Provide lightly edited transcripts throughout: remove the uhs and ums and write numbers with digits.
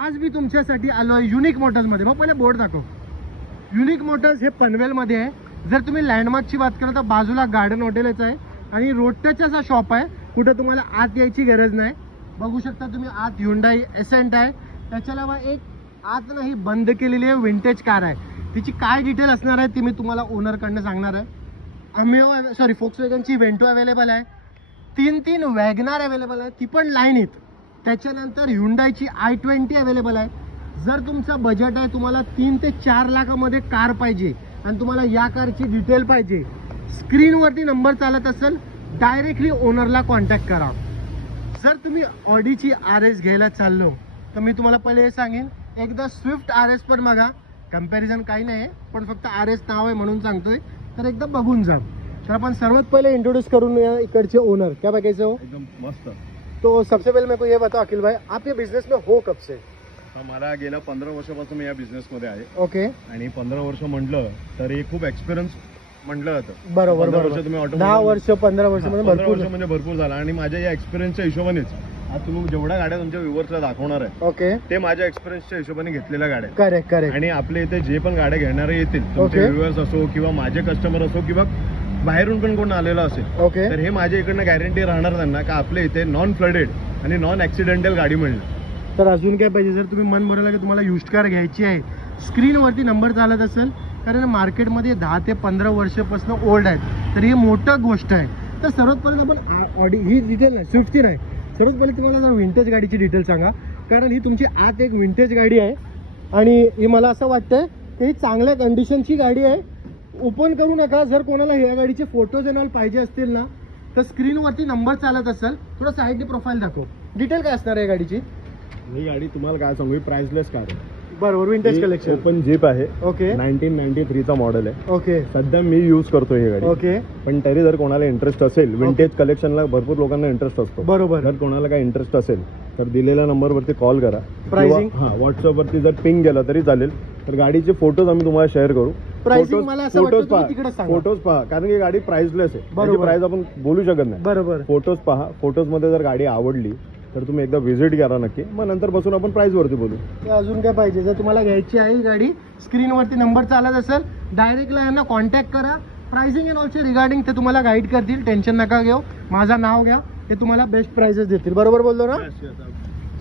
आज मी तुमच्यासाठी आलो आहे युनिक मोटर्समध्ये. मग पहिले बोर्ड दाखव. युनिक मोटर्स हे पनवेलमध्ये आहे. जर तुम्ही लँडमार्कची बात करा तर बाजूला गार्डन हॉटेलच आहे आणि रोड टचचा हा शॉप आहे. कुठं तुम्हाला आत यायची गरज नाही. बघू शकता तुम्ही आत Hyundai एसेंट आहे. त्याच्या अलावा एक आत नाही बंद केलेली आहे विंटेज कार आहे. तिची काय डिटेल असणार आहे ती मी तुम्हाला ओनरकडनं सांगणार आहे. फोक्सवॅगनची वेंटो अवेलेबल आहे. 3 वॅगनार अवेलेबल आहे, ती पण लाईन येत. त्याच्यानंतर Hyundaiची i20 अवेलेबल आहे. जर तुमचं बजेट आहे तुम्हाला 3 ते 4 लाखामध्ये कार पाहिजे आणि तुम्हाला या कारची डिटेल पाहिजे, स्क्रीनवरती नंबर चालत असेल डायरेक्टली ओनरला कॉन्टॅक्ट करा. जर तुम्ही ऑडीची RS घ्यायला चाललो तर मी तुम्हाला पहिले हे सांगेन, एकदा स्विफ्ट RS पण बघा. कंपॅरिझन काही नाही आहे, पण फक्त RS नाव आहे म्हणून सांगतोय, तर एकदा बघून जा. तर अपन सर्वात पहले इंट्रोड्यूस करून इकडचे ओनर. क्या भाई कैसे हो? एकदम मस्त. तो सबसे पहले मेरे को ये बताओ अखिल भाई, आप ये बिजनेस में हो कब से? मला गेल्या 15 वर्षापासून मी या बिझनेस मध्ये आहे. ओके. आणि 15 वर्ष म्हटलं तर हे खूप एक्सपिरियन्स म्हटलं जातं. बरोबर. 10 वर्ष 15 वर्ष म्हणजे भरपूर झाला. आणि माझ्या या एक्सपिरियन्सच्या हिशोबानेच आज तुम्ही जेवढ्या गाड्या तुमच्या व्ह्युअर्सला दाखवणार आहे, ओके, ते माझ्या एक्सपिरियन्सच्या हिशोबाने घेतलेल्या गाड्या. करेक्ट. आणि आपले इथे जे पण गाड्या घेणारे येतील, तुमचे व्ह्युअर्स असो किंवा माझे कस्टमर असो किंवा बाहेरून पण कोण आलेला असेल, ओके, तर हे माझ्या इकडनं गॅरंटी राहणार त्यांना का आपल्या इथे नॉन फ्लडेड आणि नॉन ऍक्सिडेंटल गाडी मिळणार. तर अजून काय पाहिजे? जर तुम्ही मन भरवलं की तुम्हाला युज्ड कार घ्यायची आहे, स्क्रीनवरती नंबर चालत असेल, कारण मार्केटमध्ये 10 ते 15 वर्षापासून ओल्ड आहेत, तर ही मोठं गोष्ट आहे. तर सर्वात पहिले आपण ऑडी ही डिटेल नाही, स्विफ्टची नाही, सर्वात पहिले तुम्हाला विंटेज गाडीची डिटेल सांगा. कारण ही तुमची आत एक विंटेज गाडी आहे आणि ही मला असं वाटतंय की ही चांगल्या कंडिशनची गाडी आहे. ओपन करू नका. जर कोणाला ह्या गाडीचे फोटोज एंड ऑल पाहिजे असतील ना, तर स्क्रीनवरती नंबर चालत असेल, थोडं साईडने प्रोफाईल दाखव. डिटेल काय असणार आहे गाडीची? ही गाडी तुम्हाला काय सांगू, प्राइसलेस कार आहे. बरोबर. विंटेज कलेक्शन ओपन जीप आहे. ओके. 1993 चा मॉडेल आहे. ओके. सध्या मी यूज करतो ही गाडी. ओके. पण तरी जर कोणाला इंटरेस्ट असेल, विंटेज कलेक्शनला भरपूर लोकांना इंटरेस्ट असतो. बरोबर. जर कोणाला काही इंटरेस्ट असेल तर दिलेल्या नंबरवरती कॉल करा. प्राइसिंग व्हॉट्सअपवरती जर पिंग केलं तरी चालेल. तर गाडीचे फोटोज आम्ही तुम्हाला शेअर करू. प्राइसिंग मला असं वाटतं तुम्ही तिकडे सांगा. फोटोज पहा, कारण की गाडी प्राइसलेस आहे. त्याची प्राइस आपण बोलू शकत नाही. बरोबर. फोटोज पहा. फोटोज मध्ये जर गाडी आवडली तर तुम्ही एकदा व्हिजिट करा नक्की. मग नंतर बसून आपण प्राइस वरती बोलू. अजून काय पाहिजे? जर तुम्हाला घ्यायची आहे ही गाडी, स्क्रीनवरती नंबर चालत असेल, डायरेक्टला यांना कॉन्टॅक्ट करा. प्राइसिंग अँड ऑल्सो रिगार्डिंग ते तुम्हाला गाईड करतील. टेन्शन नका घेऊ. माझं नाव घ्या, ते तुम्हाला बेस्ट प्राइसेस देतील. बरोबर बोललो ना?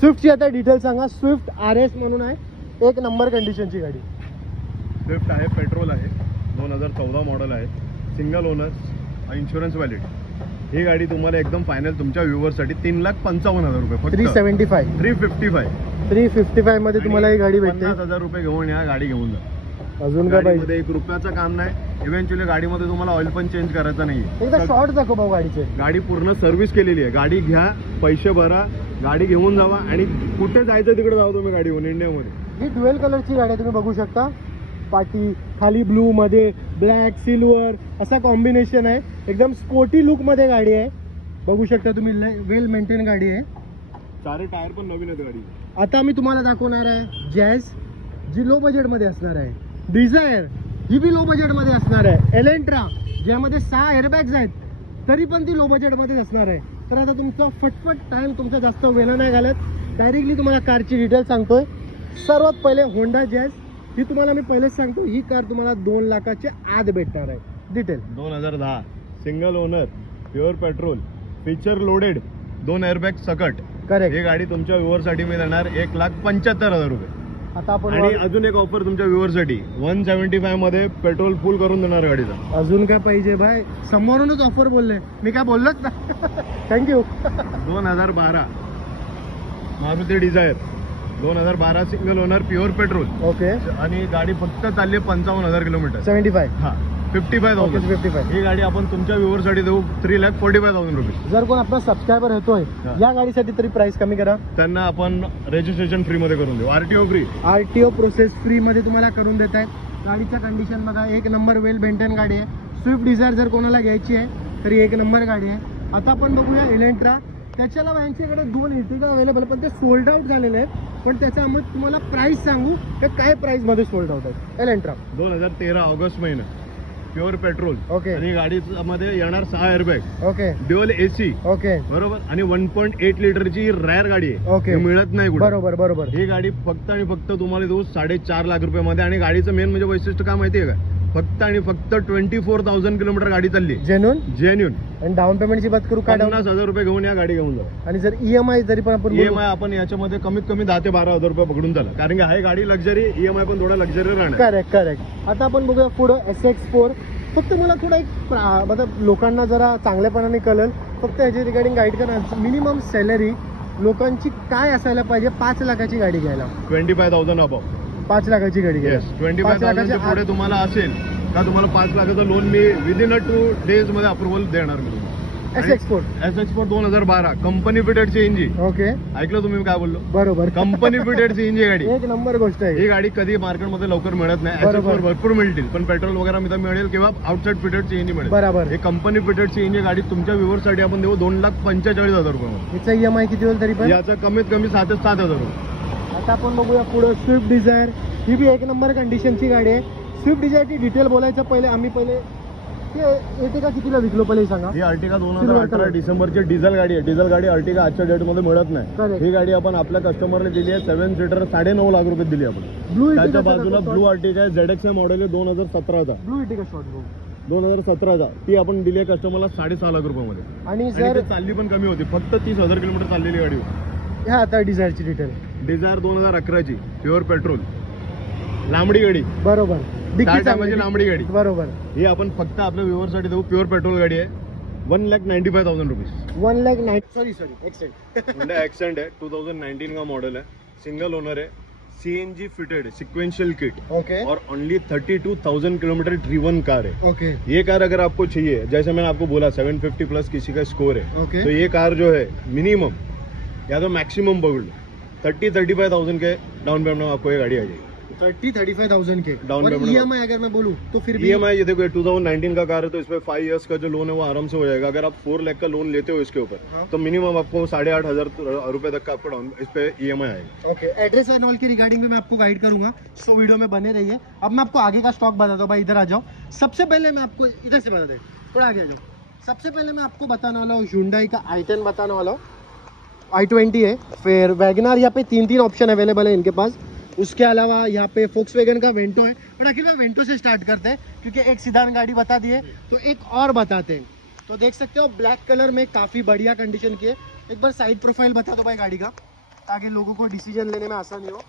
स्विफ्टची आता डिटेल सांगा. स्विफ्ट RS म्हणून आहे, 1 नंबर कंडिशनची गाडी. स्विफ्ट आहे, पेट्रोल आहे, 2014 मॉडेल आहे, सिंगल ओनर, इन्शुरन्स व्हॅलिड. ही गाडी तुम्हाला एकदम फायनल तुमच्या व्ह्युअरसाठी 3,55,000 रुपये, 355 मध्ये तुम्हाला ही गाडी भेटते. 50,000 रुपये घेऊन या, गाडी घेऊन जा. अजून काय पाहिजे? 1 रुपयाचं काम नाही. इव्हेंच्युअली गाडीमध्ये तुम्हाला ऑइल पण चेंज करायचा नाही. एकदा शॉर्ट दाखव भाऊ गाडीचे. गाडी पूर्ण सर्व्हिस केलेली आहे. गाडी घ्या, पैसे भरा, गाडी घेऊन जावा आणि कुठे जायचं तिकडे जाऊ तुम्ही गाडी घेऊन. इंडियामध्ये ही ड्युएल कलरची गाडी आहे, तुम्ही बघू शकता. पाटी खाली ब्लू मध्ये ब्लॅक सिल्वर असा कॉम्बिनेशन आहे. एकदम स्पोर्टी लुक मध्ये गाडी आहे. बघू शकता तुम्ही, वेल मेंटेन गाडी आहे. 4 टायर पण नवीन आहेत गाडी. आता मी तुम्हाला दाखवणार आहे जॅज, जी लो बजेट मध्ये असणार आहे. डिझायर, ही बी लो बजेट मध्ये असणार आहे. एलेंट्रा, ज्यामध्ये 6 एअरबॅग्स आहेत, तरी पण ती लो बजेट मध्ये असणार आहे. तर आता तुमचा फटफट टाइम तुमचा जास्त वेळ नाही घालत, डायरेक्टली तुम्हाला कारची डिटेल सांगतोय. सर्वात पहिले होंडा जॅज, ही तुम्हाला मी पहिलेच सांगतो, ही कार तुम्हाला 2 लाखाच्या आत भेटणार आहे. Detail 2010 single owner, pure petrol, feature loaded, 2 airbag सकट. करेक्ट. ही गाडी तुमच्या व्ह्युअरसाठी मी देणार 1,75,000 रुपये. आता आपण आणि अजून एक ऑफर तुमच्या व्ह्युअरसाठी 175 मध्ये पेट्रोल फुल करून देणार गाडीचा. अजून काय पाहिजे भाई? समोरूनच ऑफर बोलले, मी काय बोललोच ना. Thank you. 2012 Maruti Dzire, 2012 single owner, pure petrol. Okay. आणि गाडी फक्त चालली 55,000 किलोमीटर. 75. हा, 55,000. 55. ही गाडी आपण तुमच्या व्ह्युअरसाठी देऊ 3,45,000 रुपये. जर कोण आपला सबस्क्रायबर होतोय या गाडीसाठी तरी प्राइस कमी करा. त्यांना आपण रजिस्ट्रेशन फ्री मध्ये करून देऊ. RTO free. RTO process free मध्ये तुम्हाला करून देत आहेत. गाडीचं कंडिशन बघा, 1 नंबर वेल मेंटेन गाडी आहे. स्विफ्ट डिझायर जर कोणाला घ्यायची आहे तरी 1 नंबर गाडी आहे. आता आपण बघूया इलेंट्रा. त्याच्याला यांच्याकडे 2 इर्टिगा अवेलेबल, पण ते सोल्ड आउट झालेले आहेत. पण त्याच्यामुळे तुम्हाला प्राइस सांगू, तर काय प्राइस मध्ये सोल्ड आउट आहे. एलेंट्रा 2013 ऑगस्ट महिना. Pure petrol. ओके. आणि गाडीमध्ये येणार 6 airbag, okay dual AC, okay बरोबर. आणि 1.8 लिटरची रॅर गाडी आहे. ओके. हे मिळत नाही कुठे. बरोबर बरोबर. ही गाडी फक्त आणि फक्त तुम्हाला देऊ 4.5 लाख रुपयामध्ये. आणि गाडीचं मेन म्हणजे वैशिष्ट्य काय माहितीये का, फक्त आणि फक्त 24,000 किलोमीटर गाडी चालली. जेन्युन. आणि डाऊन पेमेंटची बात करू का, 50,000 रुपये घेऊन या गाडी घेऊन जाऊ. आणि जर ईएमआय जरी पण आपण ईएमआय आपण याच्यामध्ये कमीत कमी 10 ते 12,000 रुपये पकडून झाला. कारण की आहे गाडी लक्झरी, ईएमआय पण थोडा लक्झरी राहणार. Correct correct. आता आपण बघूया पुढं SX4. फक्त मला थोडा एक मतलब लोकांना जरा चांगल्यापणाने कळेल, फक्त याची रिगार्डिंग गाईड करा. मिनिमम सॅलरी लोकांची काय असायला पाहिजे 5 लाखाची गाडी घ्यायला? 25,000 अबाव. 5 लाखाची गाडी घ्यायला. 25,000 पुढे तुम्हाला असेल का तुम्हाला 5 लाखाचं लोन मी विदिन 2 डेज मध्ये अप्रुव्हल देणार मी. SX4 2012 company fitted CNG. Okay. ऐकलं तुम्ही काय बोललो? बरोबर. कंपनी फिटेड सीएनजी गाडी. एक नंबर गोष्ट आहे. ही गाडी कधी मार्केटमध्ये लवकर मिळत नाही. बरोबर. SX4 भरपूर मिळतील, पण पेट्रोल वगैरे मिळेल किंवा आउटसाइड फिटेड सीएनजी मिळेल. बरोबर. हे कंपनी फिटेड सीएनजी गाडी तुमच्या व्ह्यूअरसाठी आपण देऊ 2,45,000 रुपये. याचा ईएमआय किती होईल तरी पण? याचा कमीत कमी 7 ते 7,000 रुपये. आता आपण बघूया पुढे स्विफ्ट डिझायर. ही बी एक नंबर कंडिशनची गाडी आहे. स्विफ्ट डिझायरची डिटेल बोलायचं पहिले आम्ही अर्टिगा कितीला विकलो पहिले सांगा. ही अर्टिगा 2018 डिसेंबरची डिझेल गाडी आहे. डिझेल गाडी अर्टिगा आजच्या डेट मध्ये मिळत नाही. ही गाडी आपण आपल्या कस्टमरने दिली आहे 7 सीटर 9.5 लाख रुपये दिली आपण. त्याच्या बाजूला ब्लू अर्टिगा आहे, ZX मॉडेल आहे 2017चा. ब्लू अर्टिगा शॉर्ट 2017चा ती आपण दिली आहे कस्टमरला 6.5 लाख रुपयामध्ये. आणि जर चालली पण कमी होती, फक्त 30,000 किलोमीटर चाललेली गाडी होती. ह्या आता डिझायरची डिटेल. डिझायर 2011ची प्युअर पेट्रोल लांबडी गाडी. बरोबर. लांबडी गाडी. बरोबर. ही आपण फक्त आपल्या व्ह्यूअरसाठी देऊ. प्युअर पेट्रोल गाडी आहे. 1,95,000 रुपीज. 1,90,000 सॉरी एक्सेंट है 2019 का मॉडल है. सिंगल ओनर है. CNG fitted sequential kit. Okay. और ओनली 32,000 किलोमीटर ड्रीवन कार है. ओके. ये कार अगर आपको चाहिए, जैसे मैंने आपको बोला 750 प्लस किसी का स्कोर है, ओके. तो ये कार जो है मिनिमम या तो मैक्सिमम पकड़ लो 30-35,000 के डाउन पेमेंट में आपको ये गाड़ी आ जाएगी. 30-35,000 के डाउन पेमेंट. ईएमआई अगर मैं बोलूँ तो फिर भी EMI ये देखो 2019 का कार है तो इस पे 5 इयर्स का जो लोन है वो आराम से हो जाएगा. अगर आप 4 लाख का लोन लेते हो इसके ऊपर, हाँ. तो मिनिमम आपको 8,500 रुपए तक का आपको डाउन इस पे EMI आएगा. ओके. एड्रेस एंड ऑल की रिगार्डिंग भी मैं आपको गाइड करूंगा, सो वीडियो में बने रहिए. अब मैं आपको आगे का स्टॉक बताता हूँ. भाई इधर आ जाओ. सबसे पहले मैं आपको इधर से बता दें, थोड़ा आगे आ जाओ. सबसे पहले मैं आपको बताने वाला हूँ Hyundai का i10 बताने वाला हूँ. i20 है. फिर वैगनार यहाँ पे 3 ऑप्शन अवेलेबल है इनके पास. उसके अलावा यहाँ पे Volkswagen का वेंटो है. और आखिर में वेंटो से स्टार्ट करते हैं क्योंकि एक सीधान गाड़ी बता दी है तो एक और बताते हैं. तो देख सकते हो ब्लैक कलर में काफ़ी बढ़िया कंडीशन की है. एक बार साइड प्रोफाइल बता दो भाई गाड़ी का, ताकि लोगों को डिसीजन लेने में आसानी हो.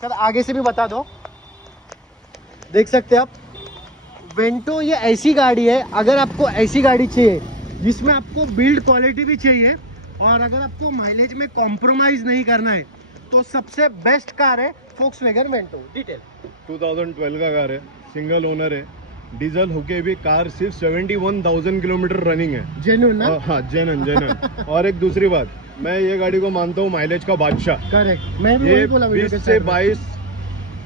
फिर आगे से भी बता दो. देख सकते हैं आप वेंटो. ये ऐसी गाड़ी है, अगर आपको ऐसी गाड़ी चाहिए जिसमें आपको बिल्ड क्वालिटी भी चाहिए और अगर आपको माइलेज में कॉम्प्रोमाइज नहीं करना है, तो सबसे बेस्ट कार है Volkswagen वेंटो. डिटेल 2012 का कार है. सिंगल ओनर है. डीजल होके भी कार सिर्फ 71,000 किलोमीटर रनिंग है. जेन्युइन ना? हाँ जेन्युइन. और एक दूसरी बात, मैं ये गाड़ी को मानता हूँ माइलेज का बादशाह. करेक्ट. मैं भी ये वही बोला. 20 से 22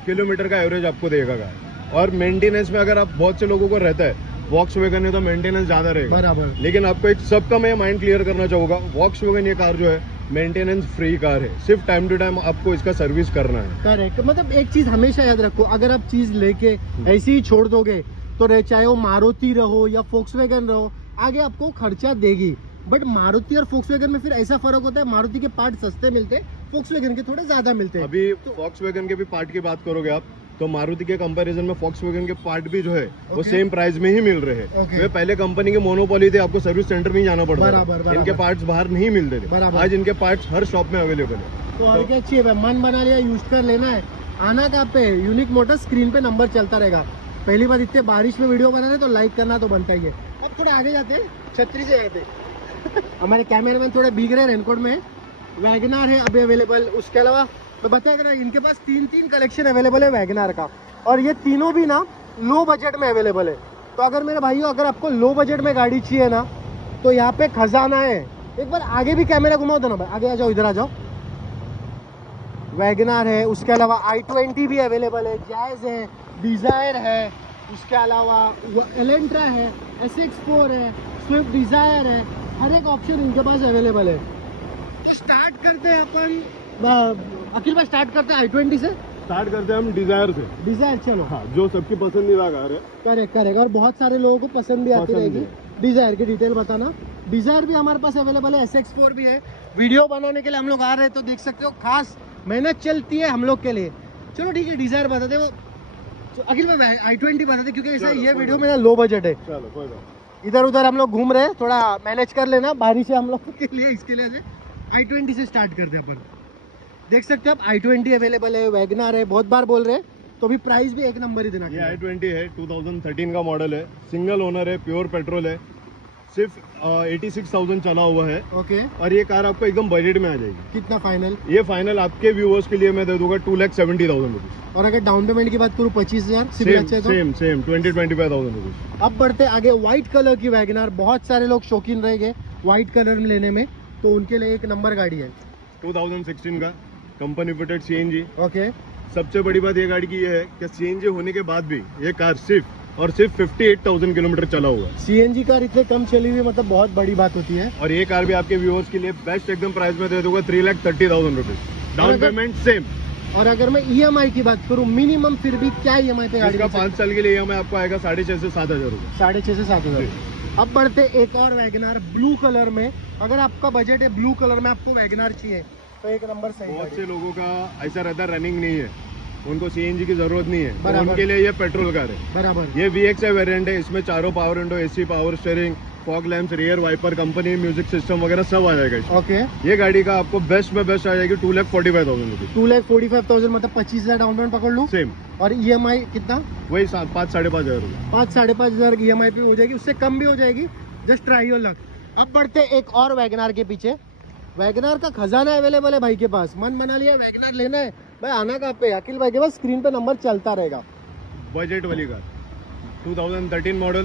किलोमीटर का एवरेज आपको देगा कार. और मेंटेनेंस में अगर आप बहुत से लोगों को रहता है Volkswagen में तो मेंटेनेंस ज्यादा रहेगा. बराबर. लेकिन आपको एक सबका मैं माइंड क्लियर करना चाहूंगा, Volkswagen ये कार जो है मेंटेनेंस फ्री कार है. सिर्फ टाइम टू टाइम आपको इसका सर्विस करना है. करेक्ट. मतलब एक चीज हमेशा याद रखो, अगर आप चीज लेके ऐसे ही छोड़ दोगे तो चाहे वो मारुति रहो या Volkswagen रहो, आगे आपको खर्चा देगी. बट मारुति और Volkswagen में फिर ऐसा फर्क होता है, मारुति के पार्ट सस्ते मिलते हैं, Volkswagen के थोड़े ज्यादा मिलते हैं. अभी Volkswagen के भी पार्ट की बात करोगे आप तो मारुति के कंपैरिजन में Volkswagen के पार्ट भी जो है वो सेम प्राइस में ही मिल रहे हैं. वे पहले कंपनी के मोनोपोली थे, आपको सर्विस सेंटर में ही जाना पड़ता था. इनके पार्ट्स बाहर नहीं मिलते थे. आज इनके पार्ट्स हर शॉप में अवेलेबल है. तो और क्या चाहिए, मन बना लिया, यूज कर लेना है. आना कहाँ पे? Unique Motors. स्क्रीन पे नंबर चलता रहेगा. पहली बार इतने बारिश में वीडियो बना रहे तो लाइक करना तो बनता ही है. अब थोड़े आगे जाते हैं, छतरी से जाते हैं. हमारे कैमरामैन थोड़े भीग रहे हैं रेनकोट में. वैगनार है अभी अवेलेबल. उसके अलावा मैं बताया कर, इनके पास 3 कलेक्शन अवेलेबल है वैगनार का, और ये तीनों भी ना लो बजट में अवेलेबल है. तो अगर मेरे भाइयों अगर आपको लो बजट में गाड़ी चाहिए ना, तो यहाँ पे खजाना है. एक बार आगे भी कैमरा घुमाओ दो ना भाई. आगे आ जाओ, इधर आ जाओ. वैगनार है. उसके अलावा i20 भी अवेलेबल है, जैज है, डिजायर है. उसके अलावा एलेंट्रा है, SX4 है, स्विफ्ट डिजायर है. हर एक ऑप्शन इनके पास अवेलेबल है. तो स्टार्ट करते हैं अपन. आखिर में स्टार्ट करते हैं i20 से. स्टार्ट करते हैं हम डिजायर से। डिजायर, चलो। हाँ, जो सबकी पसंदीदा कार है। करेक्ट करेक्ट, और बहुत सारे लोगों को पसंद भी आती पसंद रहेगी। डिजायर की डिटेल बताना। डिजायर भी हमारे पास अवेलेबल है, SX4 भी है। वीडियो बनाने के लिए हम लोग आ रहे हैं तो देख सकते हो, खास मेहनत चलती है हम लोग के लिए। चलो ठीक है, डिजायर बता दे वो। अखिल मैं i20 बता दे, क्योंकि ऐसा ये वीडियो मेरा लो बजट है। चलो कोई बात। इधर उधर हम लोग घूम रहे हैं, थोड़ा मैनेज कर लेना बारिश है हम लोग के लिए, इसके लिए i20 से स्टार्ट करते हैं अपन। देख सकते हो आप, i20 अवेलेबल है, वैगनर है, बहुत बार बोल रहे हैं तो भी प्राइस भी एक नंबर ही देना। ये i20 है, 2013 का मॉडल है, सिंगल ओनर है, प्योर पेट्रोल है, सिर्फ 86,000 चला हुआ है। ओके। और ये कार आपको एकदम बजट में आ जाएगी। कितना फाइनल? ये फाइनल आपके व्यूअर्स के लिए मैं दे दूंगा 2,70,000 रुपीज। और अगर डाउन पेमेंट की बात करूँ 25,000 सेम 20-25,000 रुपीज। अब बढ़ते आगे, व्हाइट कलर की वैगनर, बहुत सारे लोग शौकीन रहेंगे व्हाइट कलर में लेने में, तो उनके लिए एक नंबर गाड़ी है। 2016 का कंपनी फिटेड CNG। ओके। सबसे बड़ी बात ये गाड़ी की ये है कि CNG होने के बाद भी ये कार सिर्फ और सिर्फ 58,000 किलोमीटर चला हुआ है। CNG कार इतने कम चली हुई, मतलब बहुत बड़ी बात होती है। और ये कार भी आपके व्यूअर्स के लिए बेस्ट एकदम प्राइस में दे दूंगा 3,30,000 रुपीज। Down payment same. और अगर मैं EMI की बात करूं, मिनिमम फिर भी क्या EMI पे गाड़ी? इसका 5 साल के लिए EMI आपको आएगा 6,500 से 7,000 रुपए। 6,500 से 7,000। अब बढ़ते एक और वैगनर ब्लू कलर में। अगर आपका बजट है ब्लू कलर में, आपको वैगनर चाहिए तो एक नंबर सही। बहुत से लोगों का ऐसा रहता है रनिंग नहीं है, उनको CNG की जरूरत नहीं है, तो बराबर। उनके लिए ये पेट्रोल कार है। बराबर। ये VX वेरिएंट है, इसमें चारों power window, AC, power steering, fog lamps, rear wiper, company music system वगैरह सब आ जाएगा इसमें। ओके। ये गाड़ी का आपको बेस्ट में बेस्ट आ जाएगी 2,45,000 रुपीज। 2,45,000 मतलब 25,000 डाउन पेमेंट पकड़ लूं। सेम। और EMI कितना? वही 5-5,500 रुपए। 5-5,500 की EMI पे हो जाएगी, उससे कम भी हो जाएगी, जस्ट ट्राई योर लक। अब बढ़ते एक और वैगनर के पीछे। वैगनर का खजाना अवेलेबल है भाई के पास। मन बना लिया वैगनर लेना है भाई, आना कहाँ पे? अखिल भाई के पास स्क्रीन पे नंबर चलता रहेगा। बजट वाली car 2013 model,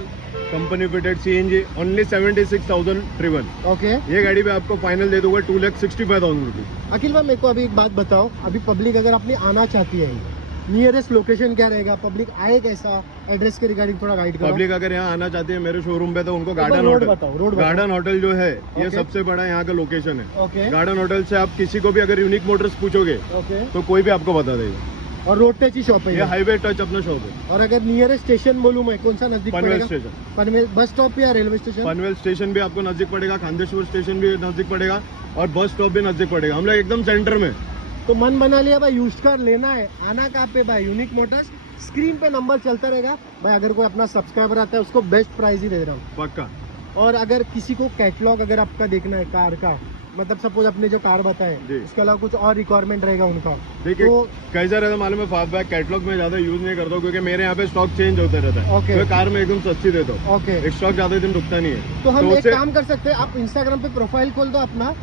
company fitted CNG, only 76,000 ट्रिबल। ओके। ये गाड़ी पे आपको फाइनल दे दूंगा 2,65,000 रुपीज। अखिल भाई मेरे को अभी एक बात बताओ, अभी पब्लिक अगर अपनी आना चाहती है, नियरेस्ट लोकेशन क्या रहेगा? पब्लिक आए कैसा? एड्रेस के रिगार्डिंग थोड़ा गाइड करो। पब्लिक अगर यहाँ आना चाहती है मेरे शोरूम पे, तो उनको रोड गार्डन होटल बताओ, रोड बताओ। गार्डन होटल जो है ये ओके। सबसे बड़ा यहाँ का लोकेशन है। ओके। गार्डन होटल से आप किसी को भी अगर यूनिक मोटर्स पूछोगे ओके। तो कोई भी आपको बता देगा। और रोड टच ही शॉप है ये हाईवे टच अपना शॉप है। और अगर नियरेस्ट स्टेशन बोलूं मैं, कौन सा नजदीक पनवेल पड़ेगा? स्टेशन। पनवेल बस स्टॉप या रेलवे स्टेशन? पनवेल स्टेशन भी आपको नजदीक पड़ेगा, खांदेश्वर स्टेशन भी नजदीक पड़ेगा, और बस स्टॉप भी नजदीक पड़ेगा। हम लोग एकदम सेंटर में। तो मन बना लिया भाई, यूज्ड कार लेना है, आना कहाँ पे भाई? यूनिक मोटर्स, स्क्रीन पे नंबर चलता रहेगा भाई। अगर कोई अपना सब्सक्राइबर आता है उसको बेस्ट प्राइस ही दे रहा हूँ पक्का। और अगर किसी को कैटलॉग अगर आपका देखना है कार का, मतलब सपोज अपने जो कार बताए, जी। इसके अलावा कुछ और रिक्वायरमेंट रहेगा उनका, देखिए तो कैसा रहता मालूम है, फास्टबैक कैटलॉग में ज्यादा यूज नहीं करता हूँ, क्योंकि मेरे यहाँ पे स्टॉक चेंज होते रहता है। ओके। तो कार में एकदम सस्ती देता हूँ। ओके। एक स्टॉक ज्यादा दिन रुकता नहीं है। तो हम एक उससे- काम कर सकते हैं, आप इंस्टाग्राम पे प्रोफाइल खोल दो अपना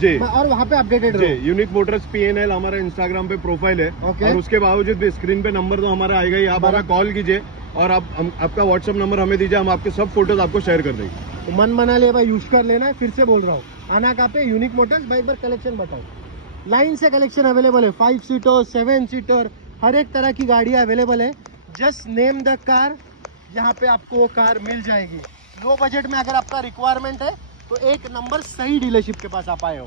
जी और वहाँ पे अपडेटेड जी, रहो। यूनिक मोटर्स PNL हमारा इंस्टाग्राम पे प्रोफाइल है। ओके। और उसके बावजूद भी स्क्रीन पे नंबर तो हमारा आएगा ही, आप हमें कॉल कीजिए और आप आपका व्हाट्सएप नंबर हमें दीजिए, हम आपके सब फोटोज आपको शेयर कर देंगे। तो मन बना लिया भाई, यूज कर लेना है। फिर से बोल रहा हूँ, आना कहाँ पे? Unique Motors. भाई एक बार कलेक्शन बताओ। लाइन से कलेक्शन अवेलेबल है, 5 सीटर 7 सीटर, हर एक तरह की गाड़ियाँ अवेलेबल है। जस्ट नेम द कार, यहाँ पे आपको वो कार मिल जाएगी। लो बजट में अगर आपका रिक्वायरमेंट है तो एक नंबर सही डीलरशिप के पास आप आए हो।